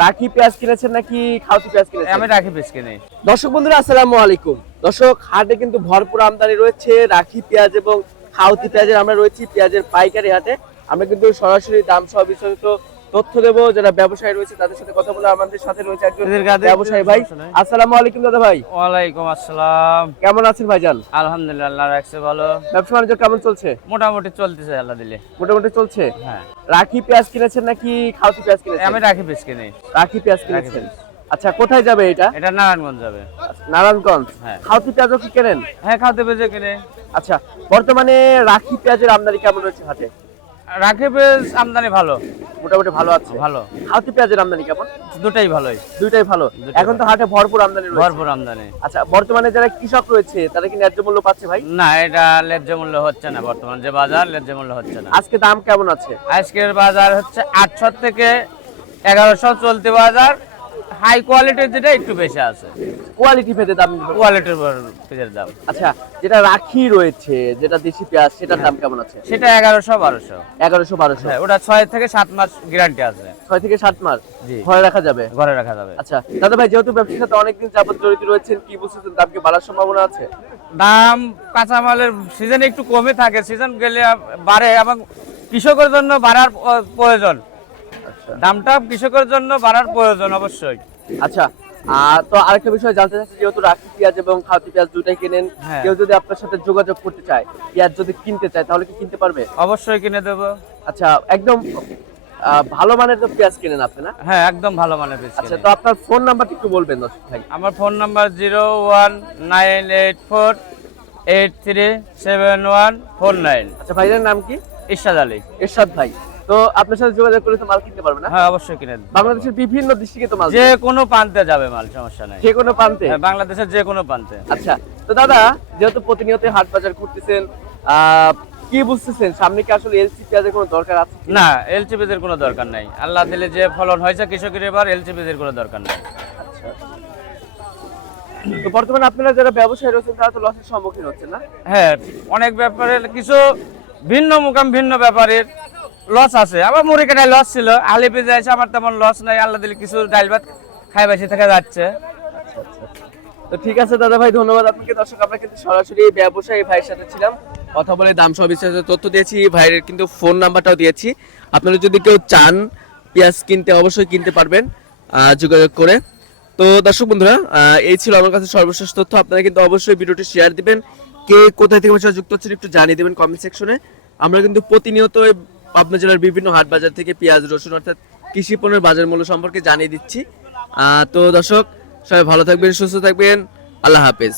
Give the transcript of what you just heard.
রাখি পেঁয়াজ কিনেছেন নাকি খাওতি পেঁয়াজ কিনেছেন? আমি রাখি পেঁয়াজ কিনি। দর্শক বন্ধুরা আসসালামু আলাইকুম। দর্শক, হাটে কিন্তু ভরপুর আমদানি রয়েছে রাখি পেঁয়াজ এবং খাওতি পেঁয়াজের। আমরা রয়েছি পেঁয়াজের পাইকারি হাটে। আমরা কিন্তু সরাসরি দাম সহ বিস্তারিত তথ্য দেবো। যারা ব্যবসায়ী রয়েছে তাদের সাথে কথা বলে আমাদের সাথে রয়েছে একজন ব্যবসায়ী ভাই। আসসালামু আলাইকুম দাদা ভাই। ওয়ালাইকুম আসসালাম। কেমন আছেন ভাইজান? আলহামদুলিল্লাহ, আল্লাহ রাখছে ভালো। ব্যবসা বাণিজ্য কেমন চলছে? মোটামুটি চলতেছে আল্লাহ দিলে। মোটামুটি চলছে। হ্যাঁ, রাখি পেঁয়াজ কিনেছেন নাকি খাওতি পেঁয়াজ কিনেছেন? আমি রাখি পেঁয়াজ কিনি। রাখি পেঁয়াজ কিনেছেন। আচ্ছা, কোথায় যাবে এটা? এটা নারায়ণগঞ্জ যাবে। নারায়ণগঞ্জ। হ্যাঁ। খাওতি পেঁয়াজও কি কেনেন? হ্যাঁ, খাওতে পেঁয়াজ কিনে। আচ্ছা, বর্তমানে রাখি পেঁয়াজের আমদানি কেমন রয়েছে হাটে? রাখি পেঁয়াজ আমদানি ভালো, মোটামুটি ভালো আছে। ভালো। খাওতি পেঁয়াজের আমদানি কেমন? দুটাই ভালোই। দুইটাই ভালো। দুইটাই এখন তো হাটে ভরপুর আমদানি রয়েছে। ভরপুর আমদানি। আচ্ছা, বর্তমানে যারা কৃষক রয়েছে তারা কি ন্যায্য মূল্য পাচ্ছে ভাই? না, এটা ন্যায্য মূল্য হচ্ছে না। বর্তমান যে বাজার, ন্যায্য মূল্য হচ্ছে না। আজকে দাম কেমন আছে? আজকের বাজার হচ্ছে 800 থেকে 1100 চলতে বাজার। হাই কোয়ালিটির যেটা একটু বেশি আছে। কোয়ালিটি ভেদে দাম। কোয়ালিটির পেঁয়াজের দাম। আচ্ছা, যেটা রাখি রয়েছে, যেটা দেশি পেঁয়াজ, সেটার দাম কেমন আছে? সেটা 1100-1200। 1100-1200। হ্যাঁ, ওটা 6 থেকে 7 মাস গ্যারান্টি আছে। 6 থেকে 7 মাস জি। ঘরে রাখা যাবে। ঘরে রাখা যাবে। আচ্ছা দাদা ভাই, যেহেতু ব্যবসার সাথে অনেকদিন যাবত জড়িত রয়েছেন, কি বুঝতেছেন দাম কি বাড়ার সম্ভাবনা আছে? দাম কাঁচামালের সিজনে একটু কমে থাকে, সিজন গেলে বাড়ে এবং কৃষকের জন্য বাড়ার প্রয়োজন। আচ্ছা দামটা কৃষকের জন্য বাড়ার প্রয়োজন অবশ্যই। আচ্ছা, তো আরেকটা বিষয় জানতে চাচ্ছি, যেহেতু রাখি পেঁয়াজ এবং খাওতি পেঁয়াজ দুটাই কেনেন, হ্যাঁ। কেউ যদি আপনার সাথে যোগাযোগ করতে চায়, পেঁয়াজ যদি কিনতে চায়, তাহলে কি কিনতে পারবে? অবশ্যই কিনে দেবো। আচ্ছা, একদম ভালো মানের তো পেঁয়াজ কেনেন আপনি না? হ্যাঁ, একদম ভালো মানের পেঁয়াজ আচ্ছা, কিনে। তো আপনার ফোন নাম্বারটা একটু বলবেন দর্শক ভাই। আমার ফোন নাম্বার 01984837149। আচ্ছা, ভাইয়ের নাম কি? ইরশাদ আলী। এরশাদ ভাই। তো আপনার সাথে যোগাযোগ করলে তো মাল কিনতে পারবে না? হ্যাঁ, অবশ্যই কিনে দেবো। বাংলাদেশের বিভিন্ন ডিস্ট্রিক্টে তো মাল যে কোনো প্রান্তে যাবে মাল, সমস্যা নাই। যে কোনো প্রান্তে। হ্যাঁ, বাংলাদেশের যে কোনো প্রান্তে। আচ্ছা, তো দাদা যেহেতু প্রতিনিয়ত হাট বাজার ঘুরতেছেন, কি বুঝতেছেন সামনে কি আসলে এলসি পেঁয়াজের কোনো দরকার আছে? না, এলসিপিদের কোনো দরকার নাই। আল্লাহ দিলে যে ফলন হয়েছে কৃষকের, এবার এলসিপিদের কোনো দরকার নাই। তো বর্তমানে আপনারা যারা ব্যবসায়ী রয়েছেন তারা তো লসের সম্মুখীন হচ্ছেন না? হ্যাঁ, অনেক ব্যাপারে কিছু ভিন্ন মুকাম ভিন্ন ব্যাপারের লস আছে। আবার মুড়ি কাটায় লস ছিল, আলি পেঁয়াজে আছে আমার তেমন লস নাই। আল্লাহ দিলে কিছু ডাল ভাত খাই বেশি থেকে যাচ্ছে। তো ঠিক আছে দাদা ভাই, ধন্যবাদ আপনাকে। দর্শক, আমরা কিন্তু সরাসরি ব্যবসায়ী ভাইয়ের সাথে ছিলাম, কথা বলে দাম সহ বিস্তারিত তথ্য দিয়েছি। ভাইয়ের কিন্তু ফোন নাম্বারটাও দিয়েছি। আপনারা যদি কেউ চান পেঁয়াজ কিনতে, অবশ্যই কিনতে পারবেন যোগাযোগ করে। তো দর্শক বন্ধুরা, এই ছিল আমার কাছে সর্বশেষ তথ্য। আপনারা কিন্তু অবশ্যই ভিডিওটি শেয়ার দিবেন। কে কোথায় থেকে আমার সাথে যুক্ত হচ্ছেন একটু জানিয়ে দেবেন কমেন্ট সেকশনে। আমরা কিন্তু প্রতিনিয়ত পাবনা জেলার বিভিন্ন হাট বাজার থেকে পেঁয়াজ, রসুন অর্থাৎ কৃষি পণ্যের বাজার মূল্য সম্পর্কে জানিয়ে দিচ্ছি। তো দর্শক, সবাই ভালো থাকবেন, সুস্থ থাকবেন। আল্লাহ হাফেজ।